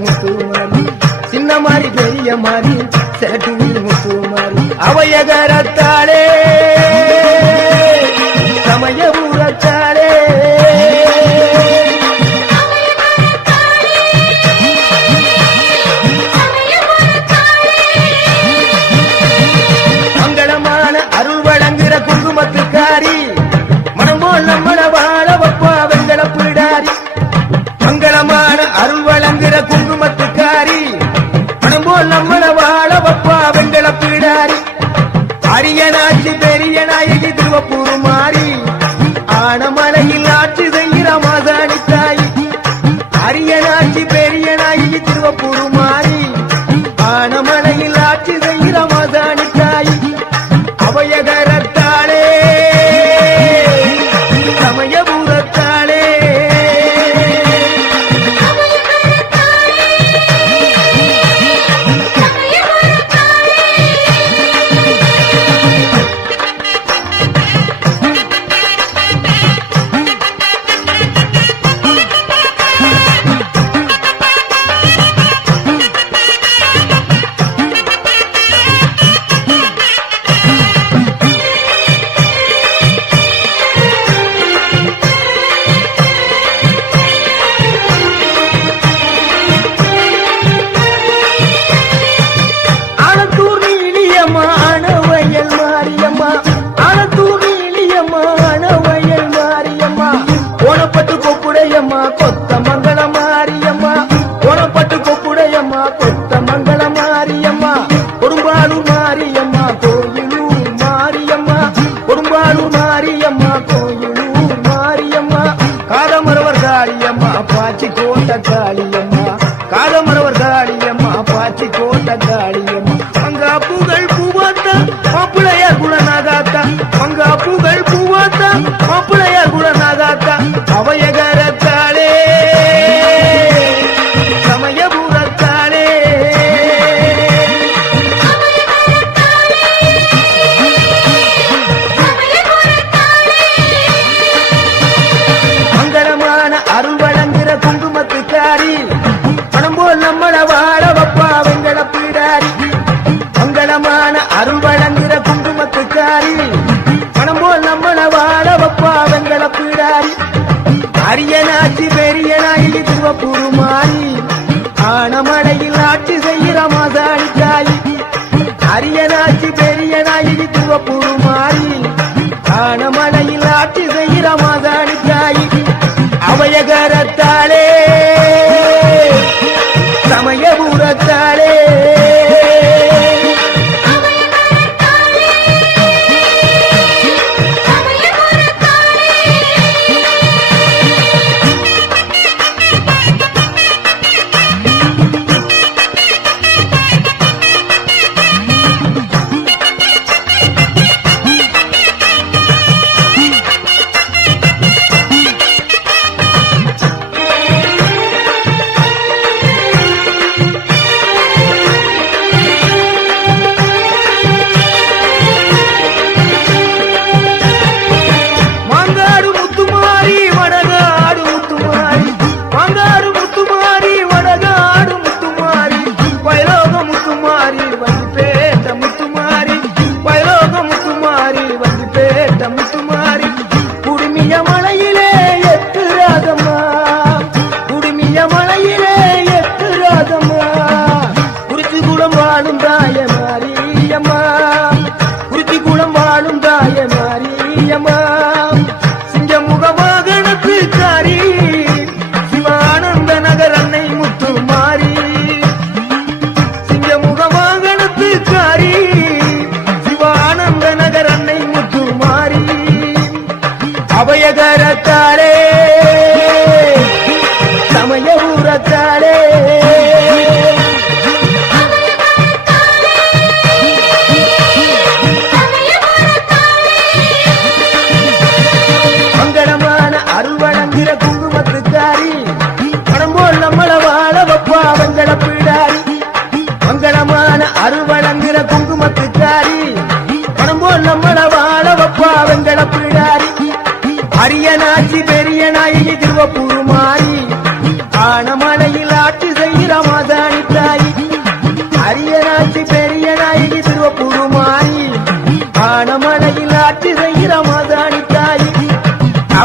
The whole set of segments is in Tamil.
முத்து மாறி சின்ன மாறி பெரிய மாறி சேட்டுவில் முத்து மாறி அவையகரத்தாளே சமயபுரத்தாளே மங்களமான அருள் வழங்குற குங்குமத்துக்காரி மனமோல் நம்மள வாழ வப்பா வெங்கல பிடாரி மங்களமான அருள் வழங்குற குங்குமத்துக்காரி மனமோல் நம்மள வாழ வப்பா வெங்கல பிடாரி அரியனாட்சி பெரிய நாயகி திருவப்பூர் மாறி ஆனமலையில் ஆட்சி செய்கிற மாசாணி தாய் அரியனாட்சி பெரிய நாயகி திருவப்பூர் மாறி ஆனமலையில் ஆட்சி செய்கிற மாசாணி தாய் அவையகரத்தாளே சமயபுரத்தாளே கொத்த மங்கள மாரியம்மா கோணப்பட்டு கொப்புடையம்மா கொத்த மங்கள மாரியம்மா கொடும்பாலூர் மாரியம்மா கோயிலூர் மாரியம்மா கொடும்பாலூர் மாரியம்மா கோயிலூர் மாரியம்மா காதமரவர் காளியம்மா பாச்சி கோட்ட காளியம்மா காதமரவர் காளியம்மா பாச்சி கோட்ட காளியம்மா மங்கா புகழ் பூவாத்தா மாப்பிளையார் குணநாதாத்தா மங்கா புகழ் பூவாத்தா மாப்பிளையார் குணநாதாத்தா அவையகரத்தாளே சமயபுரத்தாளே மங்களமான அருள் வழங்குற குங்குமத்துக்காரி பணம் போல் நம்மள வாழ வப்பா வெங்கல பிடாரி மங்களமான அருள் வழங்குற குங்குமத்துக்காரி பணம் போல் நம்மள வாழ வப்பா வெங்கல பிடாரி அரியனாட்சி பெரிய நாயகி திருவப்பூர் மாறி ஆனமலையில் ஆட்சி செய்கிற மாசாணி தாய் அரியனாட்சி பெரிய நாயகி திருவப்பூர் மாறி ஆனமலையில் ஆட்சி செய்கிற மாசாணி தாய் அவையகரத்தாளே சமயபுரத்தாளே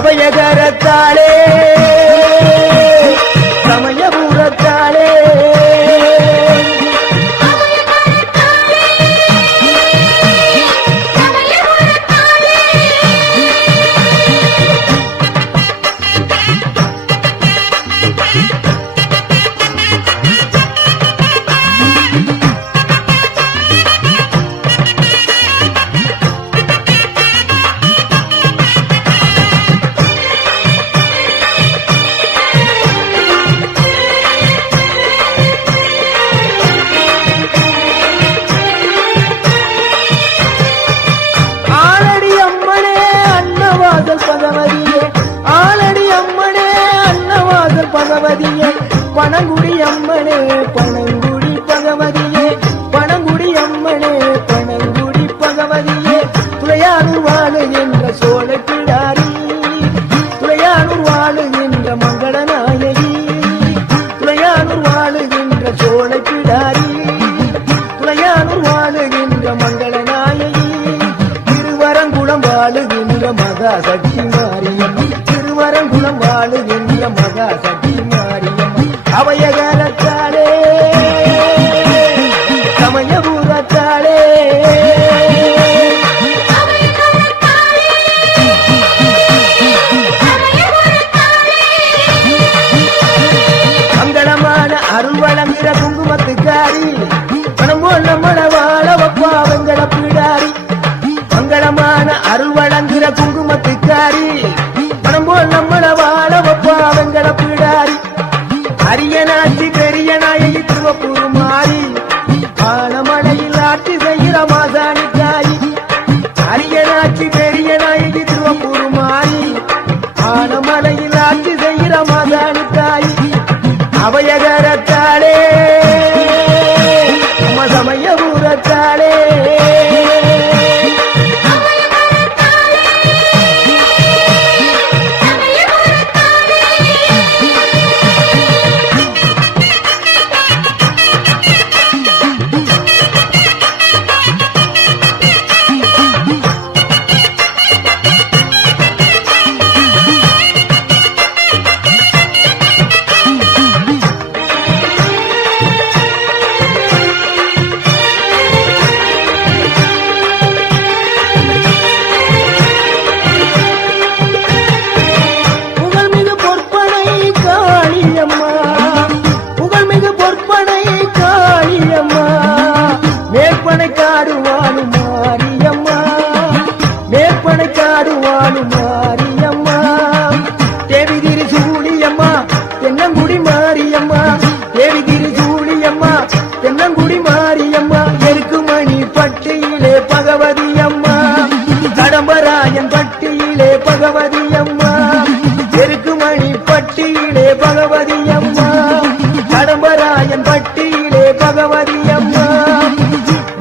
அபயகரத்தாளே சமயபுரத்தாளே பகவதியே பனங்குடி அம்மனே பனங்குடி பகவதியே பனங்குடி அம்மனே பனங்குடி பகவதியே துளையானூர் வாழுகின்ற சோழ பிடாரி துளையானூர் வாழுகின்ற மங்களநாயகி துளையானூர் வாழுகின்ற சோழ பிடாரி துளையானூர் வாழுகின்ற மங்களநாயகி திருவரங்குளம் வாழுகின்ற மகா சக்தி மாரியம்மன் திருவரங்குளம் வாழுகின்ற மகா சக்தி மாரியம்மன் அபயகரத்தாளே சமயபுரத்தாளே மங்களமான அருள் வழங்குகிற குங்குமத்துக்காரி பணம் போல் நம்மள வாழ வப்பா வெங்கட பிடாரி மங்களமான அருள் வழங்குகிற குங்குமத்துக்காரி பணம் போல் நம்மள வாழ வப்பா வெங்கட பிடாரி அரியனாட்சி பெரிய நாயகி திருவப்பூர் மாறி ஆனமலையில் ஆட்சி செய்கிற மாசாணி தாயி அரியனாட்சி பெரிய நாயகி திருவப்பூர் மாறி ஆனமலையில் ஆட்சி செய்கிற மாசாணி தாயி அபயகரத்தாளே சமயபுரத்தாளே மாரியம்மா தேவி திருசூழியம்மா தென்னங்குடி மாரியம்மா தேவி திருசூழியம்மா தென்னங்குடி மாரியம்மா எருக்குமணி பட்டியிலே பகவதி அம்மா கடம்பராயன் பட்டியிலே பகவதி அம்மா எருக்குமணி பட்டியிலே பகவதி அம்மா கடம்பராயன் பட்டியிலே பகவதி அம்மா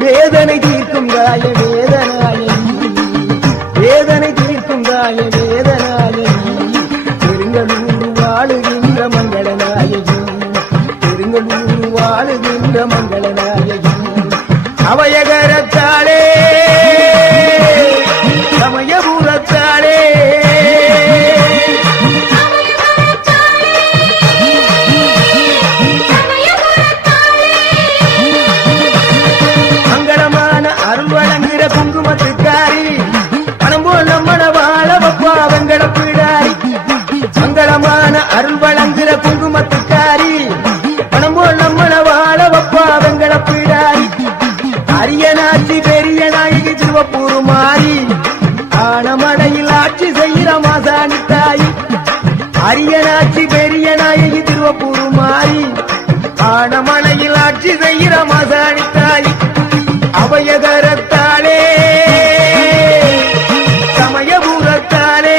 வேதனை தீர்க்கும் காய வேதனாயி வேதனை தீர்க்கும் காய வேதனாயகி பெருங்கலூர் வாழுகின்ற மங்களநாயகி பெருங்கலூர் வாழுகின்ற மங்களநாயகி அபயகரத்தாளே சமயபுரத்தாளே மங்களமான அருள் வழங்குகிற குங்குமத்துக்காரி வெங்கட பிடாரி மங்களமான அருள் வழங்குகிற குங்குமத்துக்காரி பணம் போல் நம்மள வாழ வப்பா வெங்கட பிடாரி அரியனாட்சி பெரிய நாயகி திருவப்பூர் மாறி ஆனமடையில் ஆட்சி செய்கிற மாசாணி தாயி அரியனாட்சி பெரிய நாயகி திருவப்பூர் மாறி ஆனமடையில் ஆட்சி செய்கிற மாசாணி தாயி அபயகரத்தாளே சமயபுரத்தாளே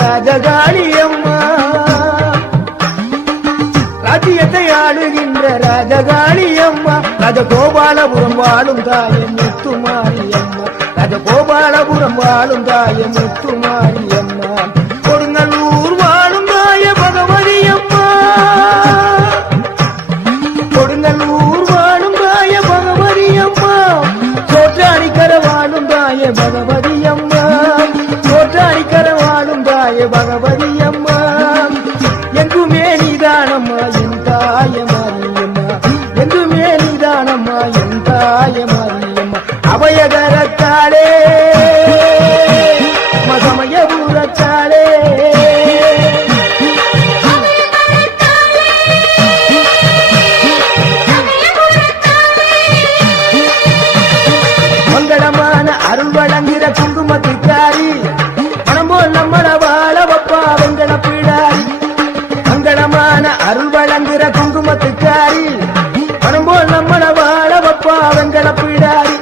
ராஜகாளி அம்மா, ராஜ்யத்தை ஆளுகின்ற ராஜகாளி அம்மா, ராஜகோபாலபுரம் வாழும் தாயே முத்துமாரி அம்மா, ராஜகோபாலபுரம் வாழும் தாயே முத்துமாரி அம்மா, கொடுங்கல்லூர் வாழும் தாயே பகவதி அம்மா, கொடுங்கல்லூர் வாழும் தாயே பகவதி அம்மா, சோற்றாணிக்கர வாழும் தாயே பகவதி அம்மா, சோற்றாணிக்கர வாழும் தாயே பகவதி அம்மா, எங்குமே நீதானம்மா என் தாய மாரியம்மா, எங்குமே நீதானம்மா என் தாய மாரியம்மா, அபயகரத்தாளே சமயபுரத்தாளே, மங்களமான அருள் வழங்குகிற குங்குமத்துக்காரி, மனம்போல் நம்மள வாழ வப்பா வெங்கட பிடாரி, மங்களமான அருள் வழங்குகிற குங்குமத்துக்காரி, மனம்போல் நம்மள வாழ வப்பா வெங்கட பிடாரி,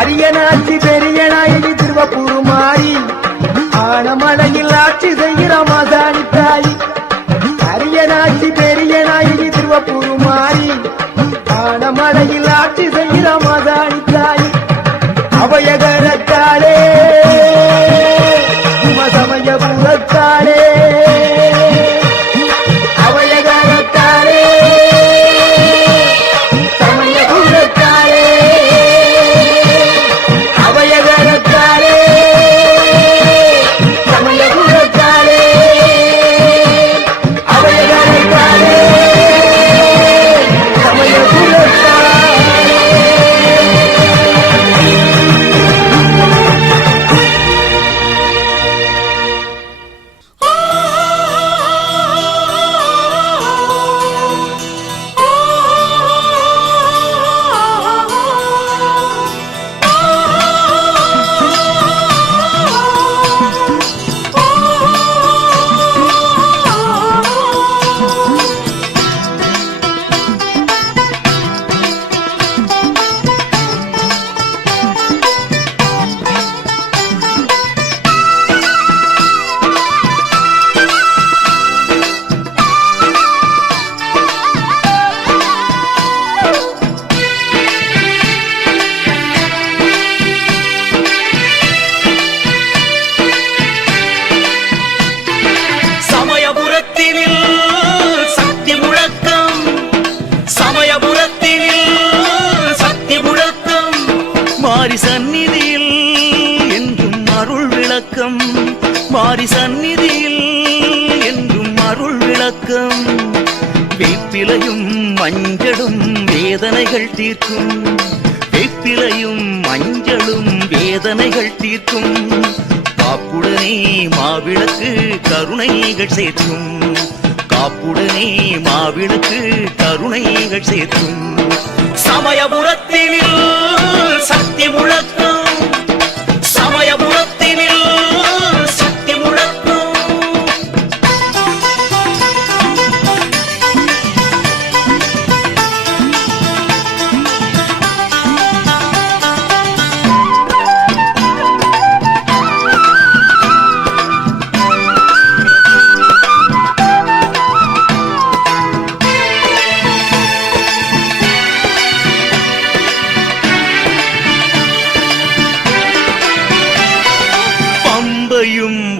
அரியனாட்சி பெரிய நாயகி திருவப்பூர் மாறி, ஆனமலையில் ஆட்சி செய்கிற மாசாணி தாயி, அரியனாட்சி பெரிய நாயகி திருவப்பூர் மாறி, ஆனமலையில் ஆட்சி செய்கிற மாசாணி தாயி, அபயகரத்தாளே சமயபுரத்தாளே, அபயகரத்தாளே சமயபுரத்தாளே, அபயகரத்தாளே சமயபுரத்தாளே, அபயகரத்தாளே சமயபுரத்தாளே. சந்நிதியில் என்றும் அருள் விளக்கம், மாரி சந்நிதியில் என்றும் அருள் விளக்கம், வேப்பிலையும் மஞ்சளும் வேதனைகள் தீர்க்கும், வேப்பிலையும் மஞ்சளும் வேதனைகள் தீர்க்கும், காப்புடனே மாவிளக்கு கருணைகள் சேர்க்கும், காப்புடனே மாவிளக்கு கருணைகள் சேர்க்கும், சமயபுரத்தினில் சக்தி முழக்கம், சமயபுரத்தினில் சக்தி முழக்கம்.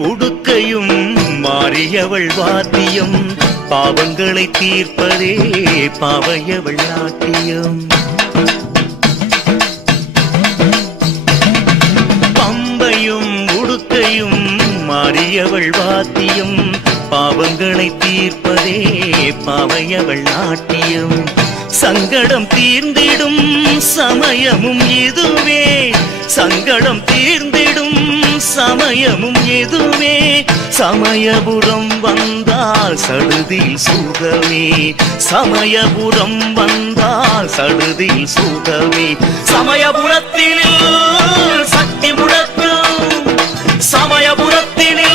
உடுக்கையும் மாறியவள் வாத்தியம், பாவங்களை தீர்ப்பதே பாவையவள் நாட்டியம், பம்பையும் உடுக்கையும் மாறியவள் வாத்தியம், பாவங்களை தீர்ப்பதே பாவையவள் நாட்டியம், சங்கடம் தீர்ந்திடும் சமயமும் இதுவே, சங்கடம் தீர்ந்திடும் சமயமும் எதுவே, சமயபுரம் வந்தால் சடுதில் சுகமே, சமயபுரம் வந்தால் சடுதில் சுகமே, சமயபுரத்தில் சக்தி முழக்கம், சமயபுரத்தில்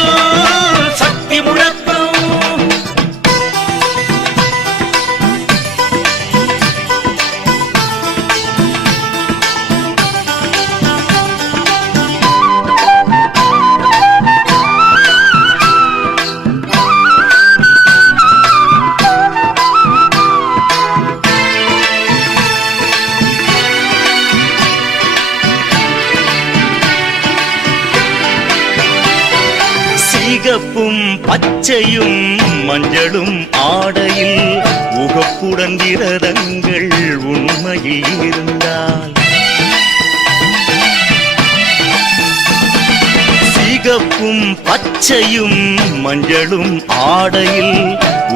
சக்தி முழக்கம். சிகப்பும் பச்சையும் மஞ்சளும் ஆடையில் உகப்புடன் விரதங்கள் உண்மையில் இருந்தால் சிகப்பும் பச்சையும் மஞ்சளும் ஆடையில்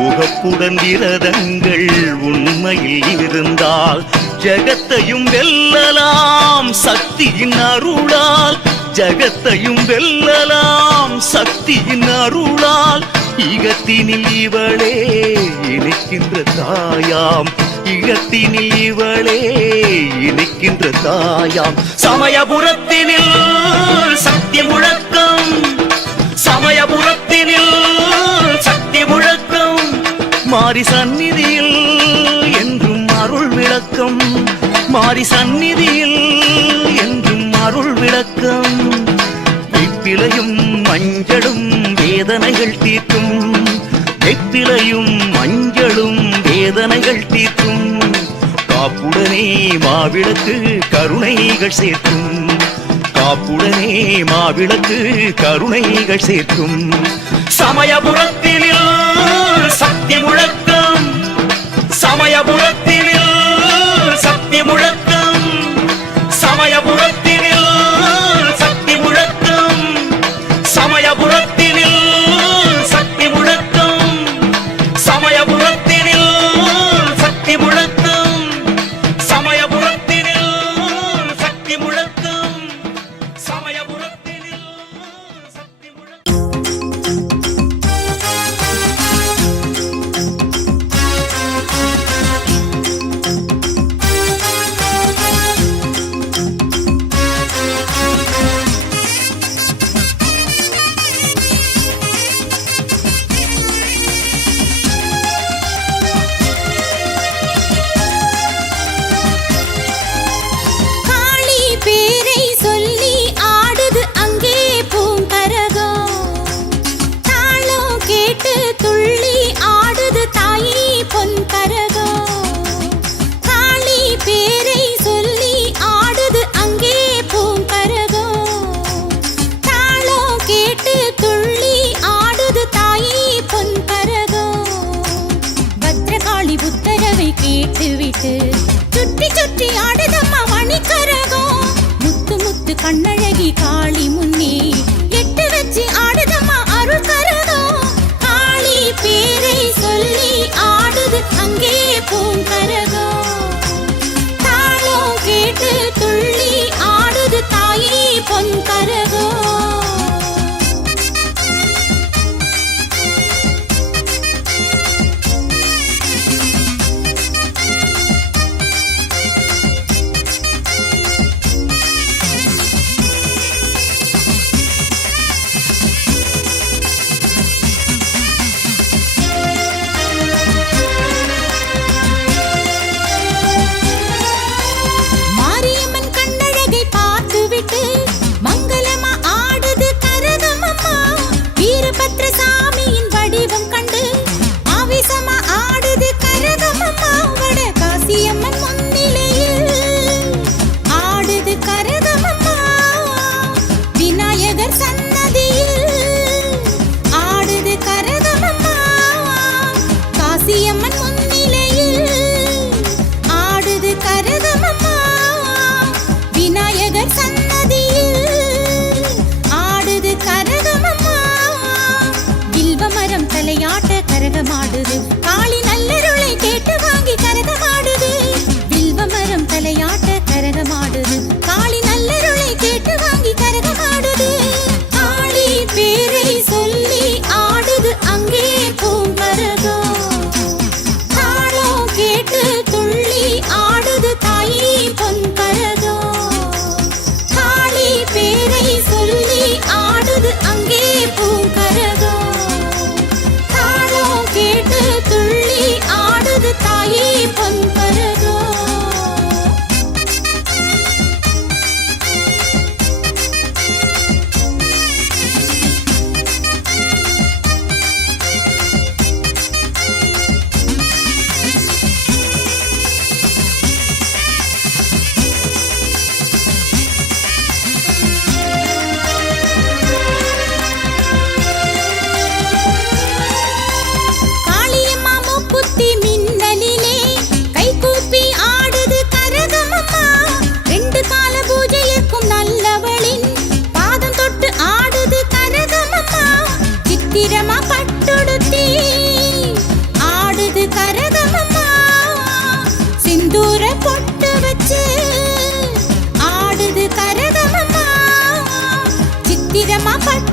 உகப்புடன் விரதங்கள் உண்மையில் இருந்தால் ஜகத்தையும் வெல்லலாம் சக்தியின் அருளால் ஜகத்தையும் வெல்லலாம் சக்தியின் அருளால் இகத்தினில் இவளே இணைக்கின்ற தாயாம் இகத்தினில் இவளே இணைக்கின்ற தாயாம் சமயபுரத்தினில் சக்தி முழக்கம் சமயபுரத்தினில் சக்தி முழக்கம் மாரி சந்நிதியில் என்றும் அருள் விளக்கம் மாரி சந்நிதியில் என்றும் அருள் விளக்கம் வெப்பிலையும் மஞ்சளும் வேதனைகள் தீர்க்கும் வெப்பிலையும் மஞ்சளும் வேதனைகள் தீர்க்கும் காப்புடனே மாவிளக்கு கருணைகள் சேர்க்கும் காப்புடனே மாவிளக்கு கருணைகள் சேர்க்கும் சமயபுரத்தினில் சக்தி முழக்கம் சமயபுரத்தினில் சக்தி முழக்கம் சமயபுரத்தினில் சக்தி முழக்கம் சமயபுரத்தினில் சக்தி முழக்கம் சமயபுரத்தினில் சக்தி முழக்கம் சமயபுரத்தினில் சக்தி முழக்கம் சமயபுரத்தினில் சக்தி முழக்கம் காளி பேரை சொல்லி ஆடுது அங்கே பூங்கரகம் தாளம் கேட்டு துள்ளி ஆடுது தாயி பொன்கரகம் காளி பேரை சொல்லி ஆடுது அங்கே பூங்கரகம் தாளம் கேட்டு துள்ளி ஆடுது தாயி பொன்கரகம் பத்ரகாளி புத்தரவை கேட்டுவிட்டு சுற்றி சுற்றி ஆடுதம்மா மணிக்கரகம் முத்து முத்து கண்ணழகி காளி முன்னே எட்டு வச்சு ஆடுதம்மா அருள் கரகம் காளி பேரை சொல்லி ஆடுது அங்கே பூங்கரகம் தாளம் கேட்டு துள்ளி ஆடுது தாயி பொன்கரகம் மாரியம்மன் கண்ணழகை பார்த்துவிட்டு மங்கள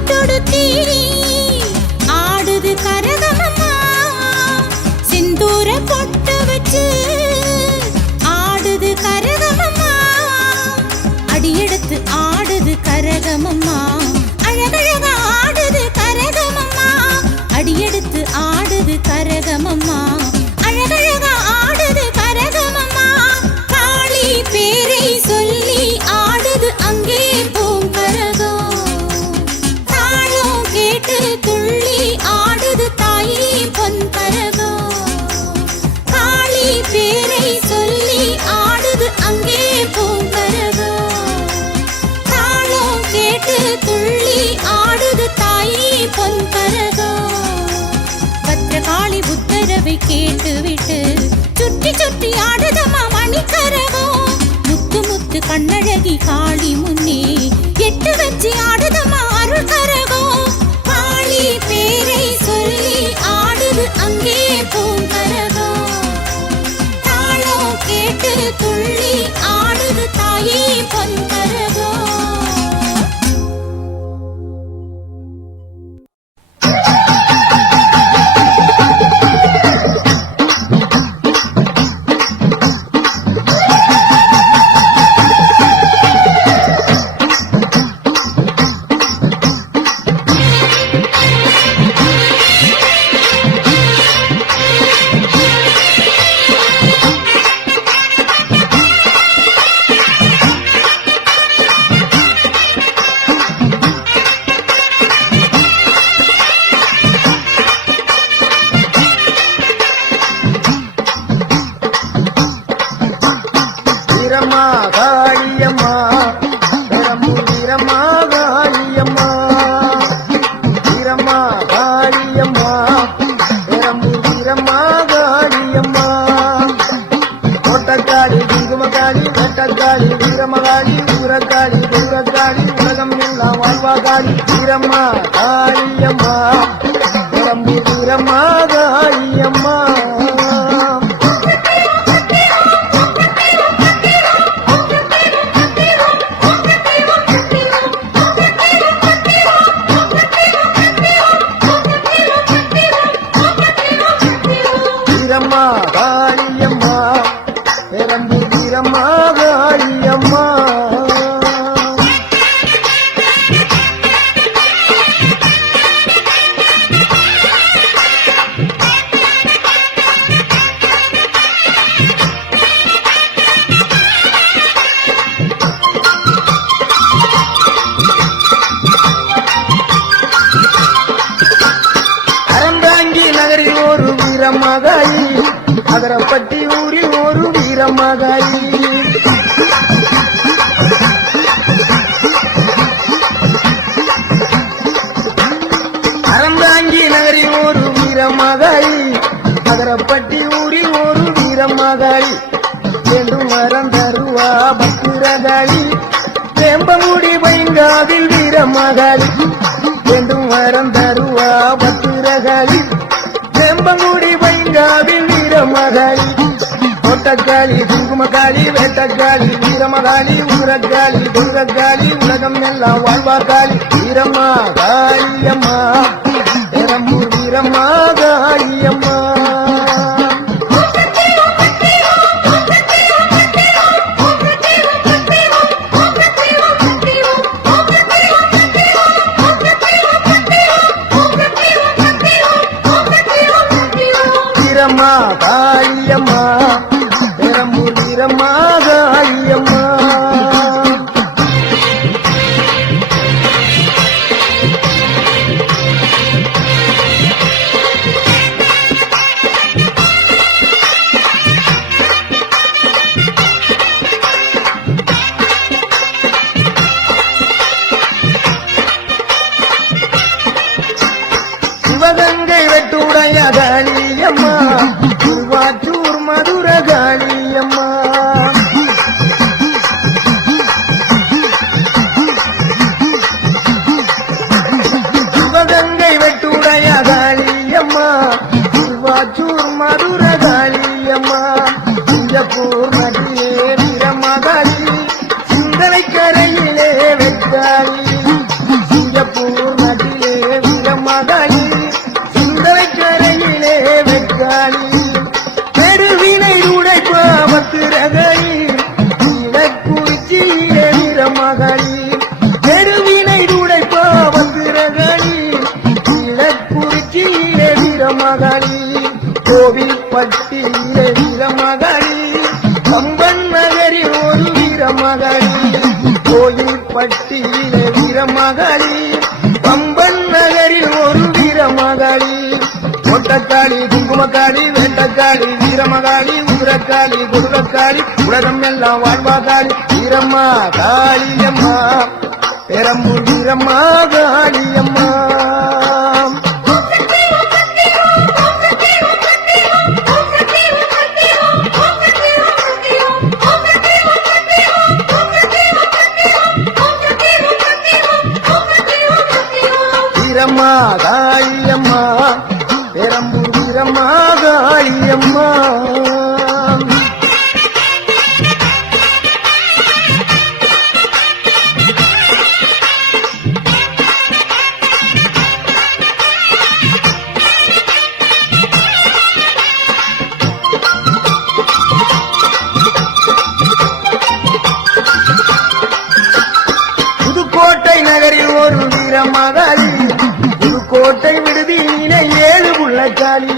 பட்டுடுத்தி ஆடுது கரகமம்மா சிந்தூர பொட்டு வச்சு ஆடுது கரகமம்மா அடியெடுத்து ஆடுது கரகமம்மா அழகழகா ஆடுது கரகமம்மா அடியெடுத்து ஆடுது கரகமம்மா அழகழகா ஆடுது கரகமம்மா காளி பேரை சொல்லி ஆடுது அங்கே பூங்கரகம் தாளம் கேட்டு துள்ளி ஆடுது தாயே பொன்கரகம் காளி பேரை சொல்லி ஆடுது அங்கே பூங்கரகம் தாளம் கேட்டு துள்ளி ஆடுது தாயே பொன்கரகம் பத்ரகாளி உத்தரவை கேட்டுவிட்டு சுற்றி சுற்றி ஆடுதம்மா மணிக்கரகம் முத்து முத்து கண்ணழகி காளி முன்னே எட்டு வச்சு ஆடுதம்மா அருள் கரகம் காளி பேரை சொல்லி ஆடுது அங்கே பூங்கரகம் தாளம் கேட்டு துள்ளி ஆடுது தாயே பொன்கரகம் வீரம்மா காளியம்மா பெரம்பு வீரம்மா காளியம்மா வீரம்மா காளியம்மா பெரம்பு வீரம்மா காளியம்மா வீரமகாயி அதரப்பட்டி ஊரில் ஒரு வீரமகாயி அறந்தாங்கி நகரில் ஒரு வீரமகாயி அதரப்பட்டி ஊரில் ஒரு வீரமகாயி என்றும் மரம் தருவா பத்திரகாயி வேம்பமுடி பைங்காவில் வீரமகாயி என்றும் மரம் தருவா பத்திரகாயி வேம்பங்குடி பைங்காவில் வீரமகாளி கோட்டக்காளி குங்குமக்காளி வேட்டக்காளி வீரமகாளி ஊரக்காளி துங்கக்காளி உலகம் எல்லாம் வாழ்வாக்காளி வீரம்மா காளியம்மா பெரம்பூர் வீரம்மா காளியம்மா வீரம்மா காளியம்மா பெரம்பூர் வீரம்மா காளியம்மா சிவகங்கை வெட்டுடைய காளியம்மா திருவாச்சூர் மதுர காளியம்மா சிவகங்கை வெட்டுடைய காளியம்மா திருவாச்சூர் மதுர காளியம்மா சிங்கப்பூர் நதியே வீரமகாளி சிந்தனை கரையிலே வெட்டாளி சிங்கப்பூர் நதி பம்பன் நகரில் ஒரு வீரமகளி கோயில் பட்டியிலே வீரமகளி பம்பன் நகரில் ஒரு வீரமகளி ஒட்டக்காளி குங்குமக்காளி வேட்டக்காளி வீரமகாளி உதிரக்காளி குருடக்காளி உலகம் எல்லாம் வாழ்வாகாளி வீரம்மா காளியம்மா பெரம்பூர் வீரம்மா காளியம்மா வீரம்மா காளியம்மா பெரம்பூர் வீரம்மா காளியம்மா புதுக்கோட்டை நகரில் ஒரு வீரமகாளி புதுக்கோட்டை விடுதியிலே 7 புள்ளக்காளி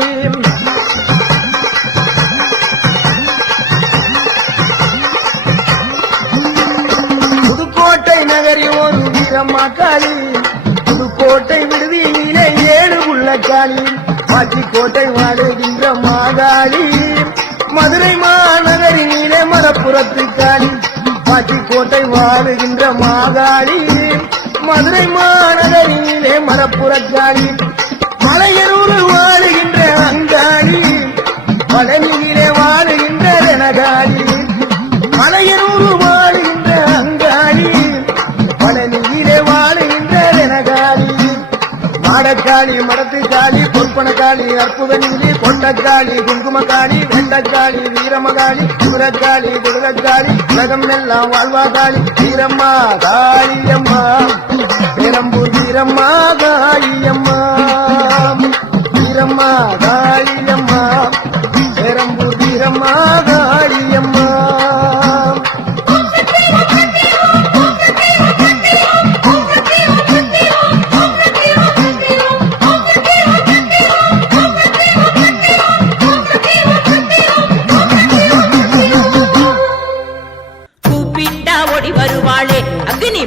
புதுக்கோட்டை நகரில் ஒரு வீரமகாளி புதுக்கோட்டை விடுதியிலே 7 புள்ளக்காளி பாச்சிக்கோட்டை வாழுகின்ற மாகாளி மதுரை மாநகரினிலே மலப்புறத்து காளி பாச்சிக்கோட்டை வாழுகின்ற மாகாளி மதுரை மாநகரினிலே மலப்புறக்காளி மலையனூர் வாழுகின்ற அங்காளி பழனியிலே வாழுகின்ற ரணகாளி மலையனூர் வாழுகின்ற அங்காளி பழனியிலே வாழுகின்ற ரணகாளி மாடக்காளி மடத்துக்காளி பொற்பனக்காளி அற்புத நீலி கொண்டக்காளி குங்குமக்காளி வெண்டக்காளி வீரமகாளி குதிரக்காளி குதிரக்காளி உலகம் எல்லாம் வாழ்வாகாளி வீரம்மா காளியம்மா பெரம்பூர் வீரம்மா காளியம்மா வீரம்மா காளியம்மா பெரம்பூர் வீரம்மா காளியம்மா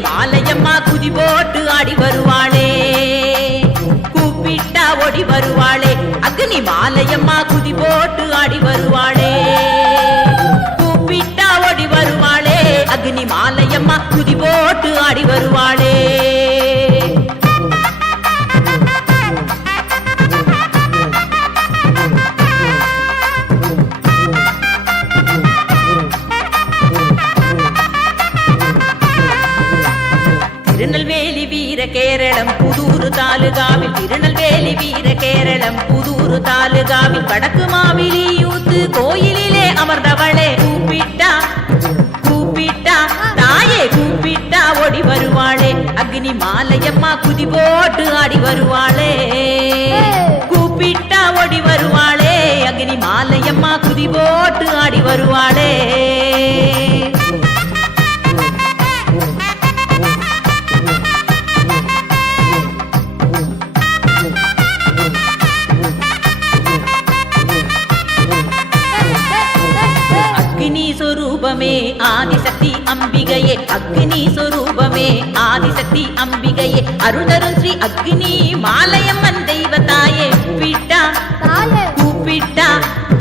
மாலையம்மா குதி போட்டு ஆடி வருவாளே கூப்பிட்டா ஓடி வருவாளே அக்னி மாலையம்மா குதி போட்டு ஆடி வருவாளே கூப்பிட்டா ஓடி வருவாளே அக்னி மாலையம்மா குதி போட்டு ஆடி வருவாளே திருநெல்வேலி வீர கேரளம் புதூர் தாலுகாவில் திருநெல்வேலி வீர கேரளம் புதூர் தாலுகாவில் வடக்கு மாவிலி யூத்து கோயிலிலே அமர்ந்தவளே கூப்பிட்டா கூப்பிட்டா தாயே கூப்பிட்டா ஓடி வருவாளே அக்னி மாலையம்மா குதி போட்டு ஆடி வருவாளே கூப்பிட்டா ஓடி வருவாளே அக்னி மாலையம்மா குதி போட்டு ஆடி வருவாளே ஆதிசக்தி அம்பிகையே அக்னி சொரூபமே ஆதிசக்தி அம்பிகையே அருள்தரும் ஸ்ரீ அக்னி மாலையம்மன் தெய்வத்தாயே கூப்பிட்டா கூப்பிட்டா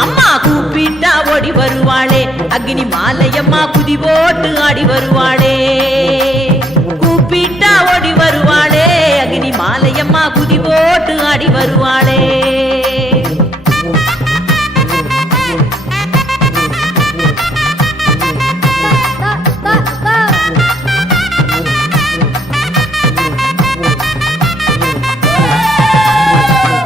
அம்மா கூப்பிட்டா ஓடி வருவாளே அக்னி மாலையம்மா குதி போட்டு ஆடி வருவாளே கூப்பிட்டா ஓடி வருவாளே அக்னி மாலையம்மா குதி போட்டு ஆடி வருவாளே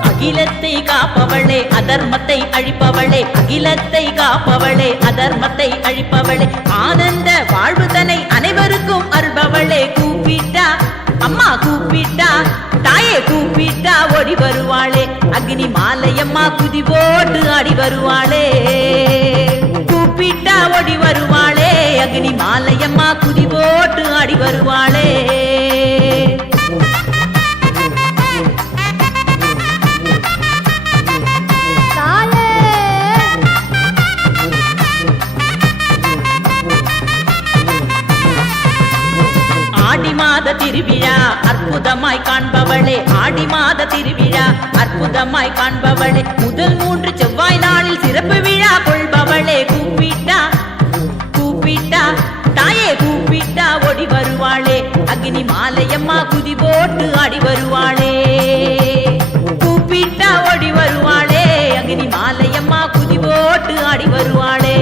அகிலத்தை காப்பவளே அதர்மத்தை அழிப்பவளே அகிலத்தை காப்பவளே அதர்மத்தை அழிப்பவளே ஆனந்த வாழ்வுதனை அனைவருக்கும் அருள்பவளே கூப்பிட்டா அம்மா கூப்பிட்டா தாயே கூப்பிட்டா ஓடி வருவாளே அக்னி மாலையம்மா குதி போட்டு ஆடி வருவாளே கூப்பிட்டா ஓடி வருவாளே அக்னி மாலையம்மா குதி போட்டு ஆடி வருவாளே மாத திருவிழா அற்புதமாய் காண்பவளே ஆடி மாத திருவிழா அற்புதமாய் காண்பவளே முதல் 3 செவ்வாய் நாளில் சிறப்பு விழா கொள்பவளே கூப்பிட்டா கூப்பிட்டா தாயே கூப்பிட்டா ஓடி வருவாளே அக்னி மாலையம்மா குதி போட்டு ஆடி வருவாளே கூப்பிட்டா ஓடி வருவாளே அக்னி மாலையம்மா குதி போட்டு ஆடி வருவாளே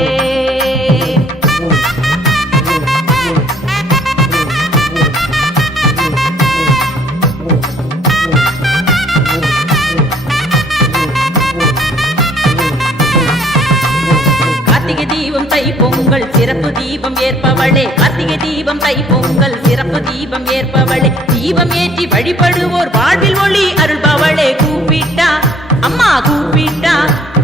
கார்த்திகை தீபம் தை பொங்கல் சிறப்பு தீபம் ஏற்பவளே கார்த்திகை தீபம் தை பொங்கல் சிறப்பு தீபம் ஏற்பவளே தீபம் ஏற்றி வழிபடுவோர் வாழ்வில் ஒளி அருள்பவளே கூப்பிட்டா அம்மா கூப்பிட்டா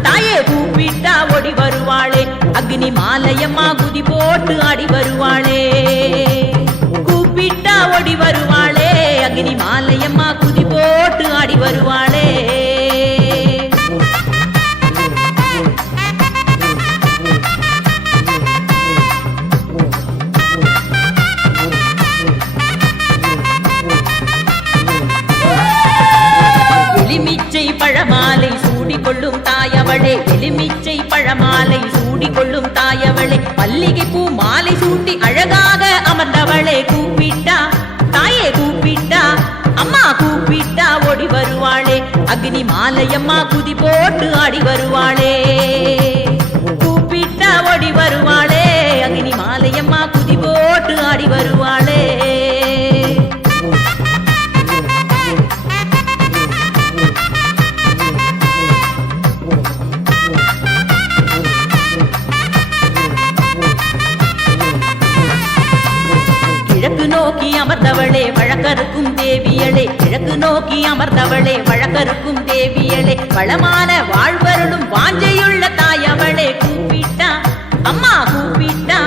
தாயே கூப்பிட்டா ஓடி வருவாளே அக்னி மாலையம்மா குதி போட்டு ஆடி வருவாளே கூப்பிட்டா ஓடி வருவாளே அக்னி மாலையம்மா குதி போட்டு ஆடி வருவாளே எலுமிச்சை பழமாலை சூடிக்கொள்ளும் தாயவளே எலுமிச்சை பழமாலை சூடிக்கொள்ளும் தாயவளே மல்லிகை பூ மாலை சூட்டி அழகாக அமர்ந்தவளே கூப்பிட்டா தாயே கூப்பிட்டா அம்மா கூப்பிட்டா ஓடி வருவாளே அக்னி மாலையம்மா குதி போட்டு ஆடி வருவாளே கூப்பிட்டா ஓடி வருவாளே அக்னி மாலையம்மா குதி போட்டு ஆடி வருவாளே கிழக்கு நோக்கி அமர்ந்தவளே வழக்கருக்கும் தேவியளே கிழக்கு நோக்கி அமர்ந்தவளே வழக்கருக்கும் தேவியளே வளமான வாழ்வருளும் வாஞ்சையுள்ள தாயவளே கூப்பிட்டா அம்மா கூப்பிட்டா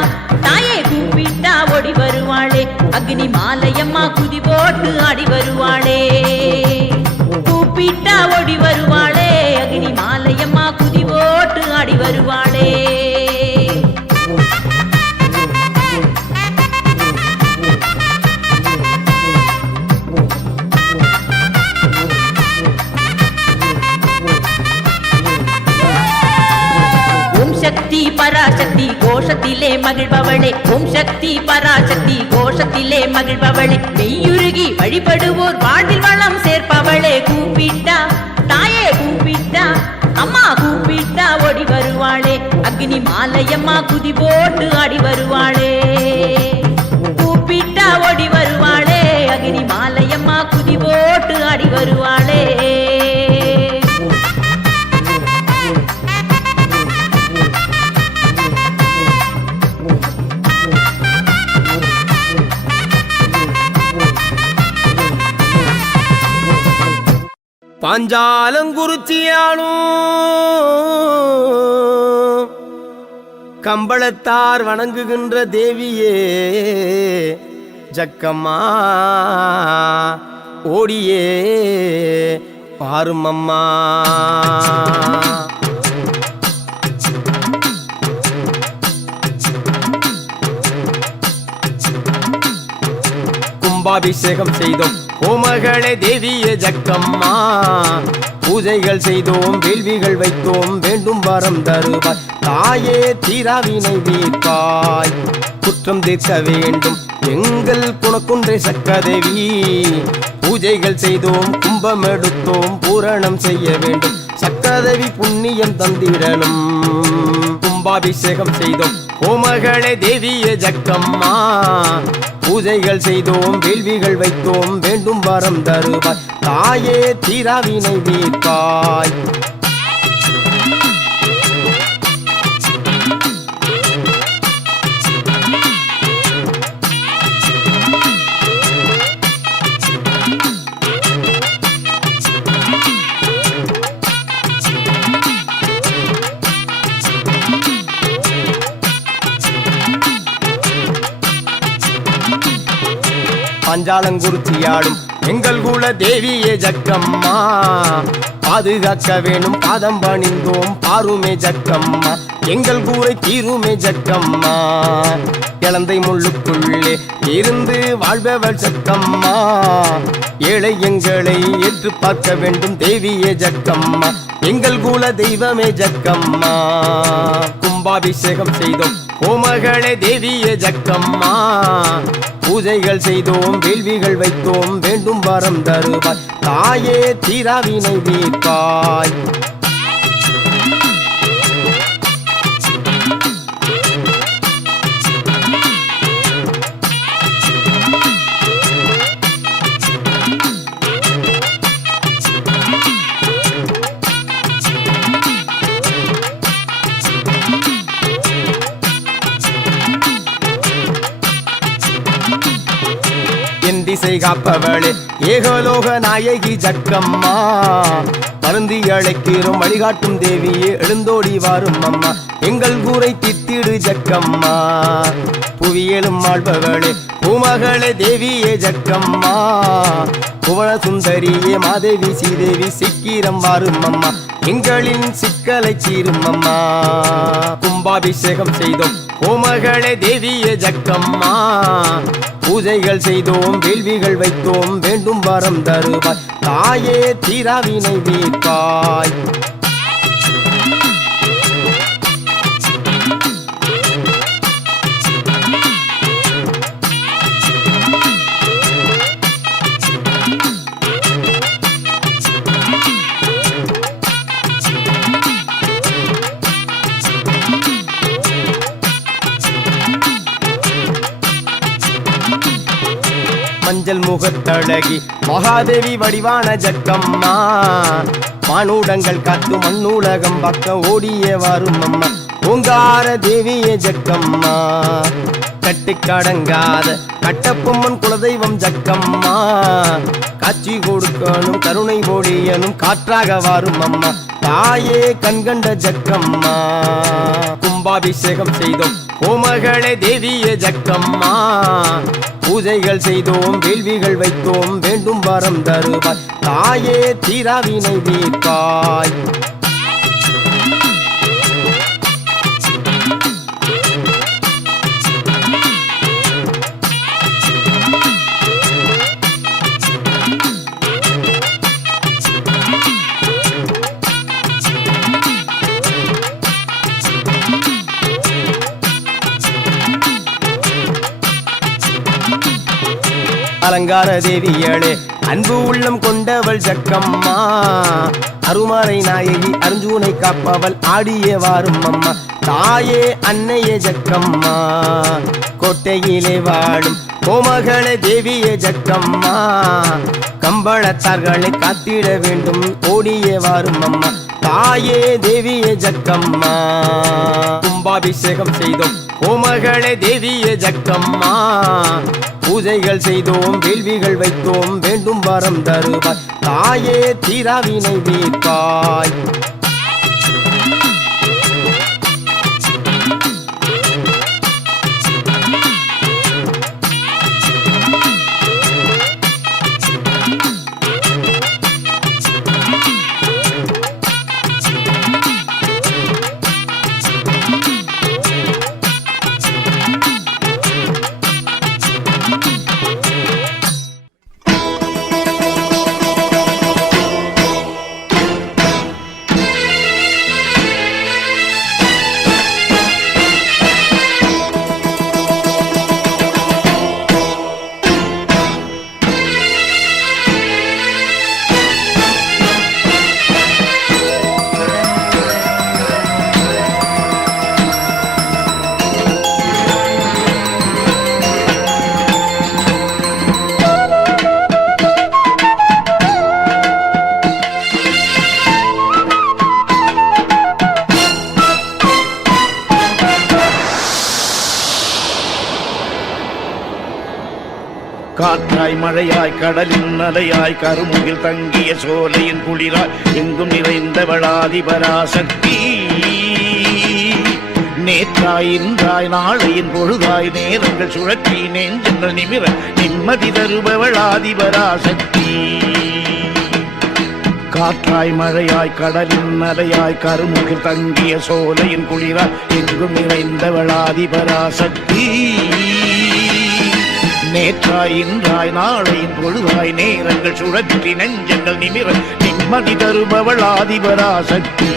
தாயே கூப்பிட்டா ஓடி வருவாளே அக்னி மாலையம்மா குதி போட்டு ஆடி வருவாளே கூப்பிட்டா ஓடி வருவாளே அக்னி மாலையம்மா குதி போட்டு ஆடி வருவாளே சக்தி பராசக்தி கோஷத்திலே மகிழ்பவளே ஓம் சக்தி பராசக்தி கோஷத்திலே மகிழ்பவளே மெய்யுருகி வழிபடுவோர் வாழ்வில் வளம் சேர்ப்பவளே கூப்பிட்டா தாயே கூப்பிட்டா அம்மா கூப்பிட்டா ஓடி வருவாளே அக்னி மாலையம்மா குதி போட்டு ஆடி வருவாளே கூப்பிட்டா ஓடி வருவாளே அக்னி மாலையம்மா குதி போட்டு ஆடி வருவாளே பாஞ்சாலங்குறிச்சியாளும் கம்பளத்தார் வணங்குகின்ற தேவியே ஜக்கம்மா ஓடியே பாரும் அம்மா கும்பாபிஷேகம் செய்தோம் ஓமகளே தேவியே ஜக்கம்மா பூஜைகள் செய்தோம் வேள்விகள் வைத்தோம் வேண்டும் வரம் தருவாய் தாயே தீராவினை தீர்ப்பாய் குற்றம் தீர்க்க வேண்டும் எங்கள் குணக்குன்றை சக்கதேவி பூஜைகள் செய்தோம் கும்பம் எடுத்தோம் பூரணம் செய்ய வேண்டும் சக்கதேவி புண்ணியம் தந்திடணும் கும்பாபிஷேகம் செய்தோம் ஓமகளே தேவியே ஜக்கம்மா பூஜைகள் செய்தோம் வேள்விகள் வைத்தோம் வேண்டும் வரம் தருவாய் தாயே தீராவினை தீர்ப்பாய் பாஞ்சாலங்குறிச்சியாடும் எங்கள் குல தேவியே ஜக்கம்மா பாதுகாக்க வேணும் பாதம் பணிந்தோம் பாருமே ஜக்கம்மா எங்கள் கூரை தீருமே ஜக்கம்மா இளந்தை முள்ளுக்குள்ளே இருந்து வாழ்பவள் ஜக்கம்மா ஏழை எங்களை ஏற்று பார்க்க வேண்டும் தேவியே ஜக்கம்மா எங்கள் குல தெய்வமே ஜக்கம்மா கும்பாபிஷேகம் செய்தோம் கோமகளே தேவியே ஜக்கம்மா பூஜைகள் செய்தோம் வேள்விகள் வைத்தோம் வேண்டும் வரம் தருவாய் தாயே தீராவினை தீர்ப்பாய் திசை காப்பவளே ஏகலோக நாயகி ஜக்கம்மா மருந்தி அழைக்கிறோம் வழிகாட்டும் தேவியே எழுந்தோடி வாரும் அம்மா எங்கள் கூரை தித்திடு ஜக்கம்மா புவியலும் ஆள்பவளே பூமகளே தேவியே ஜக்கம்மா புவன சுந்தரியே மாதேவி ஸ்ரீதேவி சீக்கிரம் வாரும் அம்மா எங்களின் சிக்கலை சீரும் அம்மா கும்பாபிஷேகம் செய்தோம் கோமகளே தேவியே ஜக்கம்மா பூஜைகள் செய்தோம் வேள்விகள் வைத்தோம் வேண்டும் வரம் தருவாய் தாயே தீராவினை தீர்ப்பாய் மஞ்சள் முகத்தழகி மகாதேவி வடிவான ஜக்கம்மா மானூடங்கள் காத்து மண்ணூலகம் பக்கம் ஓடிய வரும் அம்மா ஓங்கார தேவியே ஜக்கம்மா கட்டுக்கடங்காத கட்டப்பொம்மன் குலதெய்வம் ஜக்கம்மா காட்சி கொடுக்கணும் கருணை பொழியனும் காற்றாக வரும் அம்மா தாயே கண்கண்ட ஜக்கம்மா கும்பாபிஷேகம் செய்தோம் கோமகளே தேவியே ஜக்கம்மா பூஜைகள் செய்தோம் வேள்விகள் வைத்தோம் வேண்டும் வரம் தருவாய் தாயே தீராவினை தீர்ப்பாய் அலங்கார தேவியளே அன்பு உள்ளம் கொண்டவள் ஜக்கம்மா அருமறை நாயகி அர்ஜுனை காப்பவள் ஆடிய வாரும் அம்மா தாயே அன்னையே ஜக்கம்மா கோட்டையிலே வாழும் கோமகளே தேவியே ஜக்கம்மா கம்பளத்தார்களை காத்திட வேண்டும் ஓடிய வாரும் அம்மா தாயே தேவியே ஜக்கம்மா கும்பாபிஷேகம் செய்தோம் கோமகளே தேவியே ஜக்கம்மா பூஜைகள் செய்தோம் வேள்விகள் வைத்தோம் வேண்டும் வரம் தருவாய் தாயே தீராவினை தீர்ப்பாய் காற்றாய் மழையாய் கடலின் அலையாய் கருமுகில் தங்கிய சோலையின் குளிராய் எங்கும் நிறைந்தவளாதிபராசக்தி நேற்றாய் இன்றாய் நாளையின் பொழுதாய் நேரங்கள் சுழற்றி நெஞ்சங்கள் நிமிர நிம்மதி தருபவளாதிபராசக்தி காற்றாய் மழையாய் கடலின் அலையாய் கருமுகில் தங்கிய சோலையின் குளிராய் எங்கும் நிறைந்தவளாதி பராசக்தி. நேற்றாய் இன்றாய் நாளையின் பொழுதாய் நேரங்கள் சுழற்றி நெஞ்சங்கள் நிமிர நிம்மதி தருபவள் ஆதிபராசக்தி.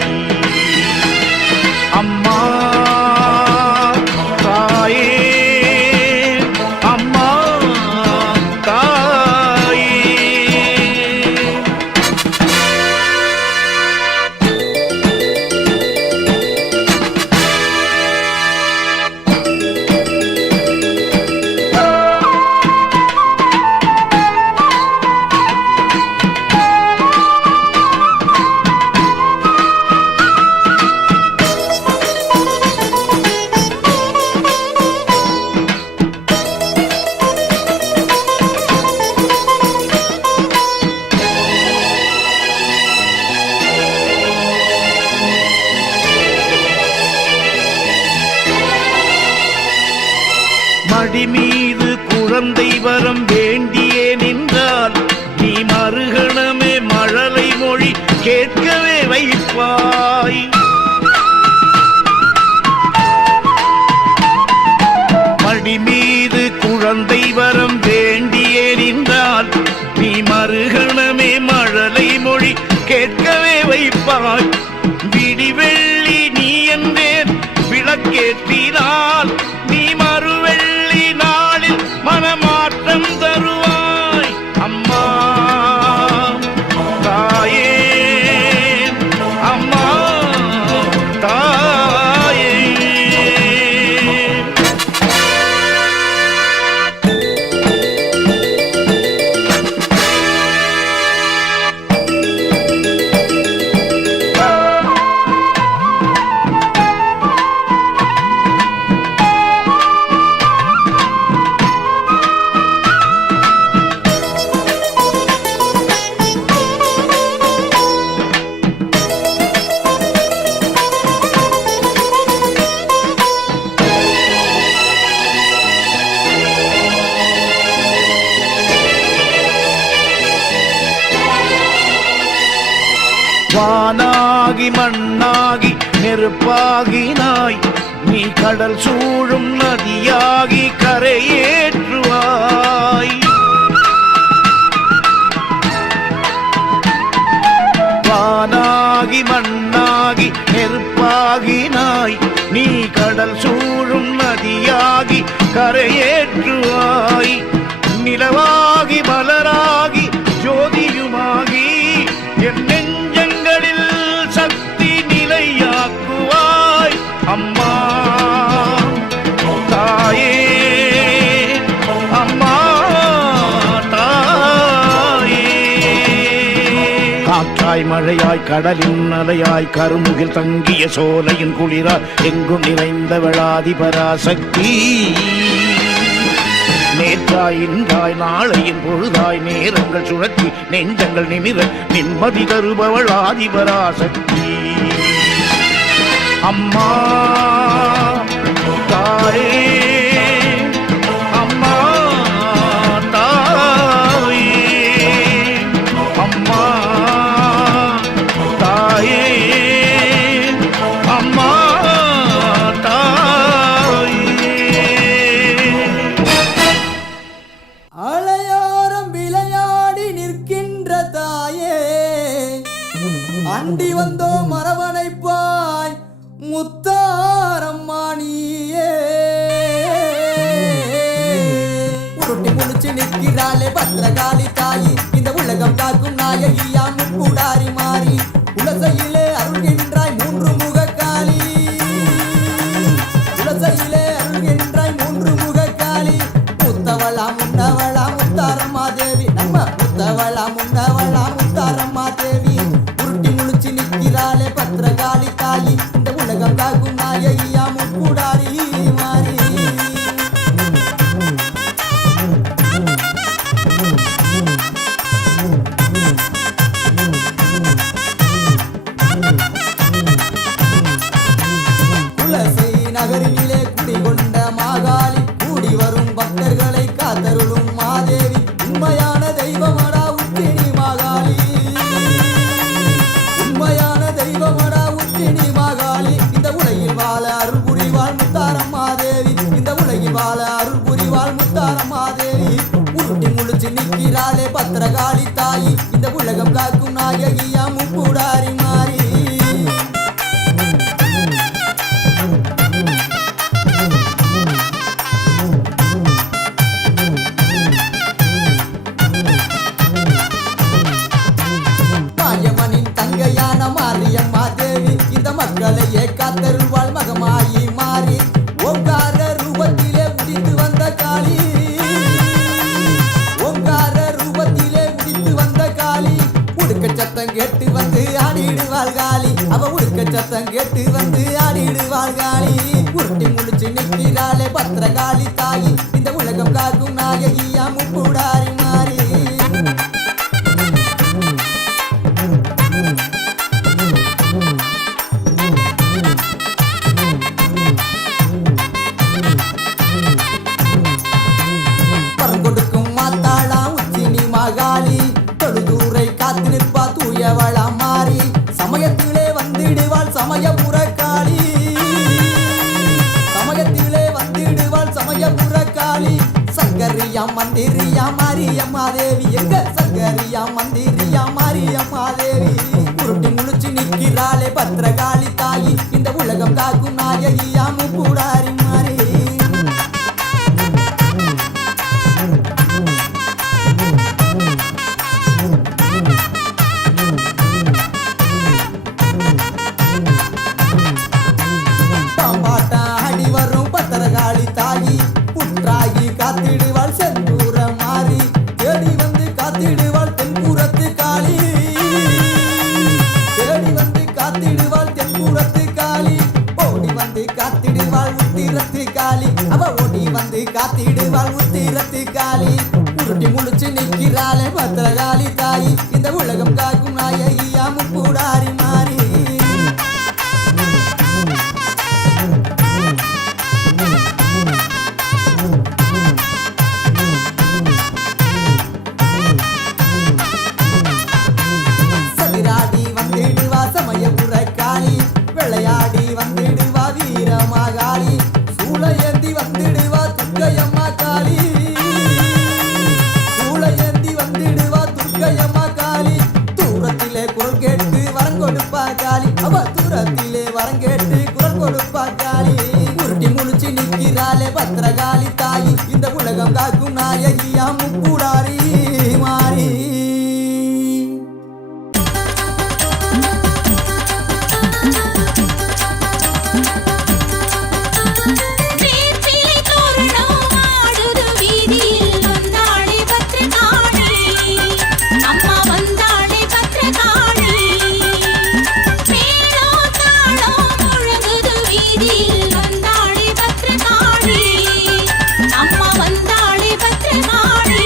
அம்மா தாயே, அம்மா தாயே. மடி மீது குழந்தை வரம் வேண்டியே நின்றால் நீ மறுகணமே மழலை மொழி கேட்கவே வைப்பாய். மடி மீது குழந்தை வரம் வேண்டியே நின்றால் நீ மறுகணமே மழலை மொழி கேட்கவே வைப்பாய். விடிவெள்ளி நீ என்றேன் விளக்கேற்றினால் நீ மறுவெள்ளி நாளில் மனமாற்றம் தருவாய். அம்மா தாயே, அம்மா தாயே. வானாகி மண்ணாகி நெருப்பாகினாய் நீ கடல் சூழும் நதியாகி கரையேற்றுவாய். வானாகி மண்ணாகி நெருப்பாகினாய் நீ கடல் சூழும் நதியாகி கரையேற்றுவாய். நிலவாகி மலராகி ஜோதியுமாகி என் நெஞ்சங்களில் சக்தி நிலையாக்குவாய். அம்மா தாயே, அம்மா தாயே. காற்றாய் மழையாய் கடலின் அலையாய் கருமுகில் தங்கிய சோலையின் குளிராய் எங்கும் நிறைந்தவளாதி பராசக்தி. நேற்றாய் இன்றாய் நாளையின் பொழுதாய் நேரங்கள் சுழற்றி நெஞ்சங்கள் நிமிர நிம்மதி தருபவள் ஆதிபராசக்தி. அம்மா தாயே, அம்மா தாயே, அம்மா தாயே, அம்மா அலையோரம் விளையாடி நிற்கின்ற தாயே, அண்டி வந்தோ மரவணைப்பாய் முத்தாரம்மானியே. உருட்டி முழிச்சு நிற்கிறாளே பத்திரகாளி தாயி, இந்த உலகம் காக்கும் நாயகியா முக்கூடாரி மாறி. உலசையிலே அருள்கின்றாய் மூன்று முகக்காளி, உலசையிலே அருள்கின்றாய் மூன்று முகக்காளி. முத்தவளா முன்னவளா முத்தாரம்மா தேவி, நம்ம முத்தவளா முன்னவளா முத்தாரம்மா தேவி. உருட்டி முழிச்சு நிற்கிறாளே பத்திரகாளி தாயி, இந்த உலகம் காக்கும் நாயகியா முக்கூடாரி மாறி. அருளால அருள் புரிவாள் முத்தாரம்மா தேவி உருட்டி முழிச்சு நிற்கிறாளே பத்திரகாளி தாயி இந்த உலகம் காக்கும் நாயகியா முப்புடாரி மாறி மாயவனின் தங்கையான மாரியம்மா தேவி இந்த மக்களையே காத்தருள்வாள் மகமாயி மாறி ஓங்கார ரூபத்திலே உதித்து வந்த காளி ஓங்கார ரூபத்திலே உதித்து வந்த காளி உடுக்க சத்தம் கேட்டு வந்து ஆடிடுவாள் காளி அவ உடுக்க சத்தம் கேட்டு வந்து ஆடிடுவாள் காளி உருட்டி முழிச்சு நிற்கிறாளே பத்திரகாளி தாயி இந்த உலகம் காக்கும் நாயகியா முப்புடாரி மாறி பரங்கொடுக்கும் மாத்தாளா உச்சினி மகாளி தொழுதூரை காத்து நிற்பா தூயவளா மாறி சமயத்திலே வந்திடுவாள் சமயபுர காளி சமயத்திலே வந்திடுவாள் சமயபுர காளி சங்கரியா மந்திரியா மாரியம்மா தேவி எங்க சங்கரியா மந்திரியா மாரியம்மா தேவி உருட்டி முழிச்சு நிற்கிறாளே பத்திரகாளி தாயி இந்த உலகம் காக்கும் நாயகியா முப்புடாரி மாறி பாம்பாட்டா அடி வரும் பத்திரகாளி தாயி புற்றாகி காத்திடுவாள் செந்தூர மாறி தேடி வந்து காத்திடுவாள் தென்புறத்து காளி தேடி வந்து காத்திடுவாள் தென்புறத்து காளி ஓடி வந்து காத்திடுவாள் உத்திரத்து காளி அவ ஓடி வந்து காத்திடுவாள் உத்திரத்து காளி உருட்டி முழிச்சு நிற்கிறாளே பத்திரகாளி தாயி இந்த உலகம் காக்கும் நாயகியா முப்புடாரி மாறி சதிராடி வந்திடுவா சமயபுர காளி விளையாடி வந்திடுவா வீரமாகாளி சூளையேந்தி வந்திடுவா துர்க்கையம்மா காளி சூளையேந்தி வந்திடுவா துர்க்கையம்மா காளி தூரத்திலே குரல் கேட்டு வரம் கொடுப்பா காளி அவ தூரத்திலே வரம் கேட்டு குரல் கொடுப்பா காளி உருட்டி முழிச்சு நிற்கிறாளே பத்திரகாளி தாயி இந்த உலகம் காக்கும் நாயகியா முப்புடாரி மாறி வேப்பிலை தோரணம் ஆடுது வீதியில் வந்தாளே பத்திரகாளி அம்மா வந்தாளே பத்திரகாளி மேளம் தாளம் முழங்குது வீதியில் வந்தாளே பத்திரகாளி அம்மா வந்தாளே பத்திரகாளி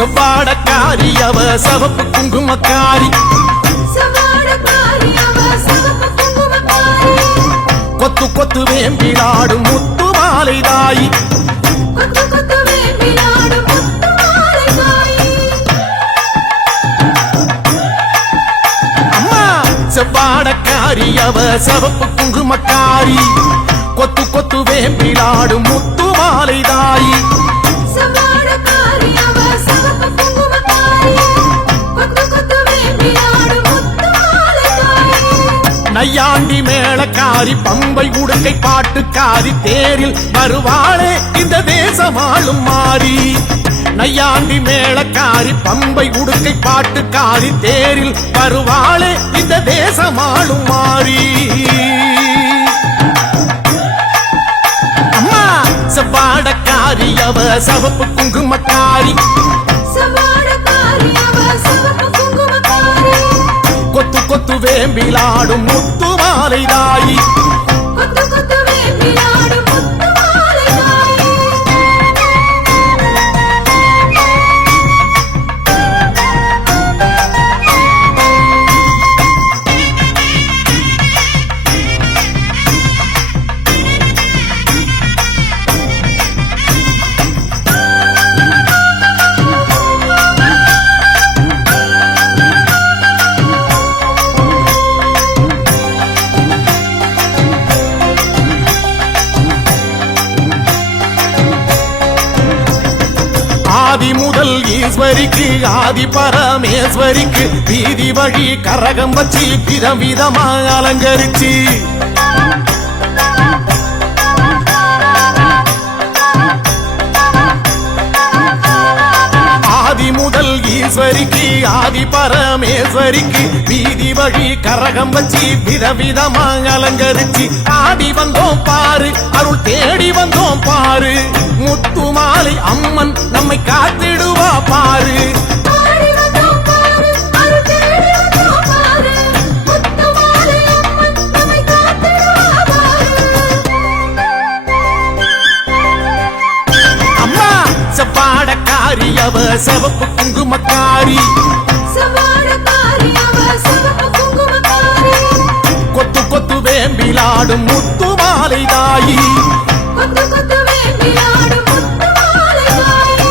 செவ்வாடக்காரி அவ சவப்பு குங்குமக்காரி சவாடக்காரி அவ சிவப்பு குங்குமக்காரி கொத்து கொத்து வேம்பிலாடும் முத்து மாலை தாயி கொத்து கொத்து வேம்பிலாடும் முத்து மாலை தாயி அம்மா செவ்வாடக்காரி அவ சவப்பு குங்குமக்காரி கொத்து கொத்து வேம்பிலாடும் முத்து மாலை தாயி சவாடக்காரி அவ சிவப்பு குங்குமக்காரி கொத்து கொத்து வேம்பிலாடும் முத்து மாலை தாயி நையாண்டி மேளக்காரி பம்பை உடுக்கை பாட்டுக்காரி தேரில் வருவாளே இந்த தேசமாளும் மாறி நையாண்டி மேளக்காரி பம்பை உடுக்கை பாட்டுக்காரி தேரில் வருவாளே இந்த தேசமாளும் மாறி அம்மா செவ்வாடக்காரி அவ சவப்பு குங்குமக்காரி சவாடக்காரி அவ சிவப்பு குங்குமக்காரி கொத்து கொத்து வேம்பிலாடும் முத்து மாலை தாயி கொத்து கொத்து வேம்பிலாடும் முத்து மாலை தாயி ஆதி முதல் ஈஸ்வரிக்கு ஆதி பரமேஸ்வரிக்கு வீதி வழி கரகம் வச்சு விதவிதமா அலங்கரிச்சு ஆதி முதல் ஈஸ்வரிக்கு ஆதி பரமேஸ்வரிக்கு வீதி வழி கரகம் வச்சு விதவிதமா அலங்கரிச்சு ஆடி வந்தோம் பாரு அருள் தேடி வந்தோம் பாரு முத்து மாலை அம்மன் நம்மை காத்திடுவா பாரு ஆடி வந்தோம் பாரு அருள் தேடி வந்தோம் பாரு முத்து மாலை அம்மன் நம்மை காத்திடுவா பாரு அம்மா செவ்வாடக்காரி அவ சவப்பு குங்குமக்காரி சவாடக்காரி அவ சிவப்பு குங்குமக்காரி கொத்து கொத்து வேம்பிலாடும் முத்து மாலை தாயி கொத்து கொத்து வேம்பிலாடும் முத்து மாலை தாயி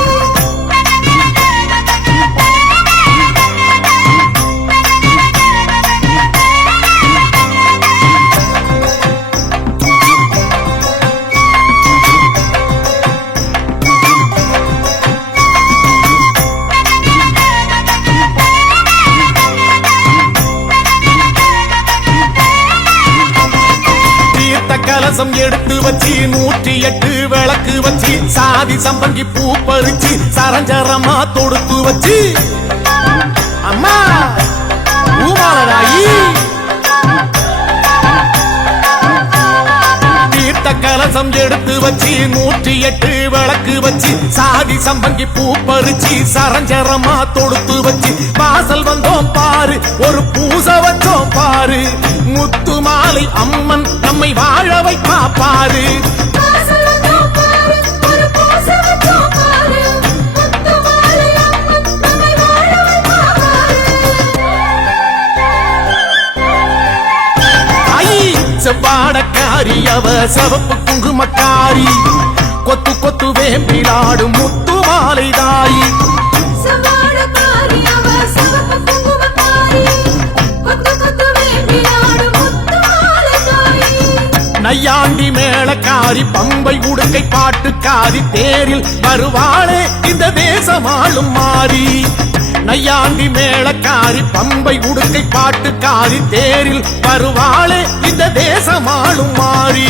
தீர்த்த கலசம் எடுத்து வச்சு 108 விளக்கு வச்சு சாதி சம்பங்கி பூ பறிச்சு சரஞ்சரமா தொடுத்து வச்சு அம்மா பூமாலராயி தீர்த்த கலசம் எடுத்து வச்சு 108 விளக்கு வச்சு சாதி சம்பங்கி பூ பறிச்சு சரஞ்சரமா தொடுத்து வச்சு வாசல் வந்தோம் பாரு ஒரு பூசை வச்சோம் பாரு முத்து மாலை அம்மன் நம்மை வாழ வைப்பா பாரு வாசல் வந்தோம் பாரு ஒரு பூசை வச்சோம் பாரு முத்து மாலை அம்மன் நம்மை வாழ வைப்பா ஐ செவ்வாடக்காரி அவ சவப்பு குங்குமக்காரி கொத்து கொத்து வேம்பிலாடும் முத்து மாலை தாயி சவாடக்காரி அவ சிவப்பு குங்குமக்காரி கொத்து கொத்து வேம்பிலாடும் முத்து மாலை தாயி நையாண்டி மேளக்காரி பம்பை உடுக்கை பாட்டுக்காரி தேரில் வருவாளே இந்த தேசமாளும் மாறி நையாண்டி மேளக்காரி பம்பை உடுக்கை பாட்டுக்காரி தேரில் வருவாளே இந்த தேசமாளும் மாறி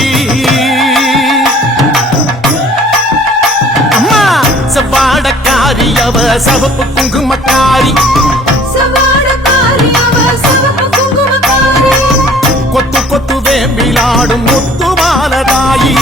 அம்மா செவ்வாடக்காரி அவ சவப்பு குங்குமக்காரி சவாடக்காரி அவ சிவப்பு குங்குமக்காரி கொத்து கொத்து வேம்பிலாடும் முத்து மாலை தாயி